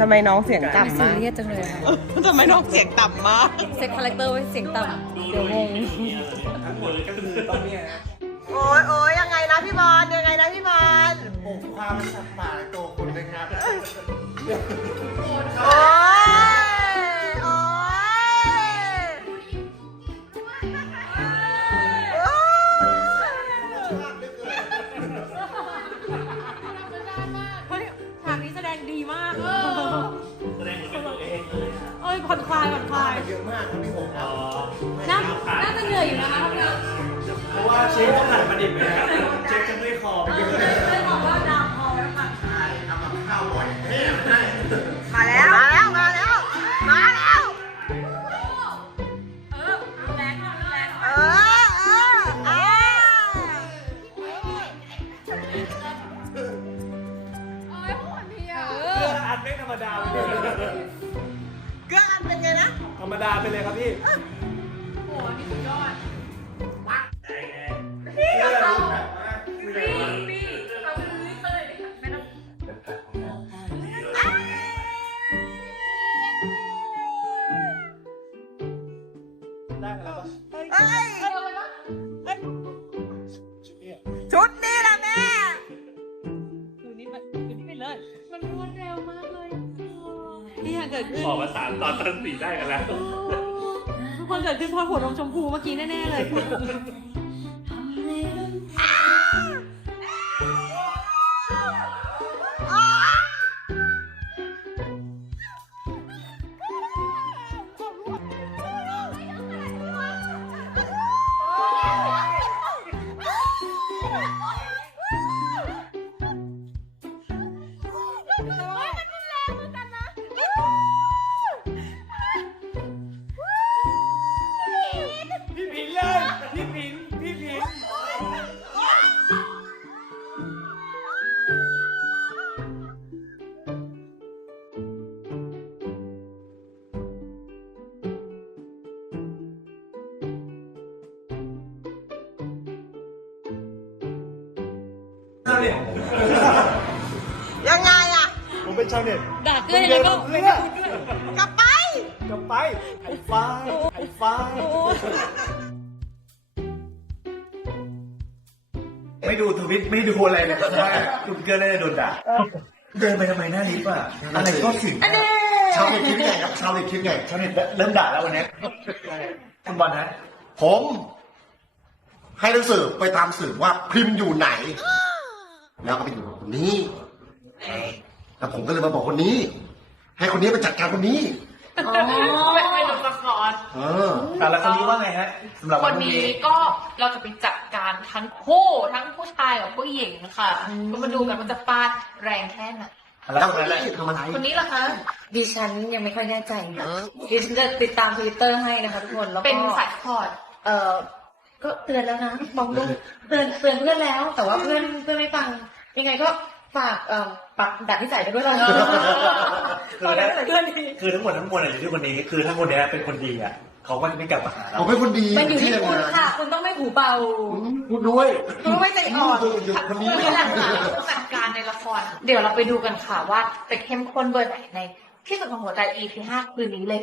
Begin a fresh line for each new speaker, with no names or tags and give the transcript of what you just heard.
ทำไมน้องเสียงต่ำมากเียจังเลยทำไมน้องเสียงต่ำมาก
เซ็ตคาแรคเตอร์ไว้เสียงต่ำเดี๋ยวงง
โอ้ยโอ้ยยังไงนะพี่บอล ยังไงนะพี่บอล
ปลุกความฉับ่าโตัวคุณนะคร
ับ
ผ่อนคลายผ่อนคลาย
เยอะมากที่ผมเ
อา
น่าจะเหนื่อยอยู่นะคะเ
พราะว่าเชฟต้องหันมาดิบเลยครับเชฟจะด้วยคอไ
ปด้วยบอกว่าดามคอแล้วค่ะ
ใช่ทำกับข้าวบ่อยเทพ
มาแล้ว มาแล้ว มาแล้ว มาแล้ว
เออแรงมากแรง
เออ
ไ
ม่ธรรมดาเลย
กานเป็นไงนะ
ธรรมดาเป็เลยครับพี่
นี่ยเกิดขึ้น
พอมาสามตอนตอนสีได้กันแล้ว
ทุกคนเกิดขึ้นพอหัลนมชมพูเมื่อกี้แน่ๆเลย
ดิยังไงล่ะ
ผมเป็นชาวเน็ต
ด่าเกินแล้วก็
กลัไป
กลับไปไอ้ฟ้าไอ้ฟ้า
ไม่ดูทวิตไม่ดูอะไรเลยใช่คุณเกินเลยโดนด่าเดินไปทำไมหน้าลิฟต่ะอะไรก็สิ่งชาวเน็ตคิดไงครับชาวเน็ตคิดไงชาวเน็ต เริ่มด่าแล้ววันนี้
คุณบอลฮะ ผม ให้หนังสือไปตามสื่อว่าพิมพ์อยู่ไหนแล้วก็ไปอยู่กับคนนี้แต่ผมก็เลยมาบอกคนนี้ ให้คนนี้ไปจัดการคนนี้เป็นตัว
ละคร
แต่ล้วคนนี้ว่าไงฮะสำหรับ
คนนี้ก็เราจะไปจัดการทั้งคู่ทั้งผู้ชายกับผู้หญิงค่ะ ก็มาดูกันมันจะฟาดแรงแค่ไหน
แล้วคนนี้ทำอะไร
คนนี้เหรอคะ
ดิฉันยังไม่ค่อยแน่ใจนะดิฉันจะติดตามทวิตเตอร์ให้นะคะทุกคนแล้วก็
เป็นสายพอร์ต
เอ่อ ก็เตือนแล้วนะมองดูเตือนเตือนเพื่อนแล้ว แต่ว่าเพื่อนเพื่อนไม่ฟังยังไงก็ฝากเอปักดักที่ใส่ด้วยเลย
คือทั้งหมดทั้งมวลอยู่ที่คนนี้ คือทั้าคนนี้เป็นคนดีอ่ะเขาก็จะไม่กลับมาหาเราเขาเป็นคนดี
เป็นอยู่ที่คุณค่ะ คุณต้องไม่หูเบาคูณด้วยคูดไม่ใจอ่อนคุณต้องมีหลักการในละครเดี๋ยวเราไปดูกันค่ะ ว่าจะเข้มข้นเบอร์ไหนในที่สุดของหัวใจ EP ห้าคืนนี้เลย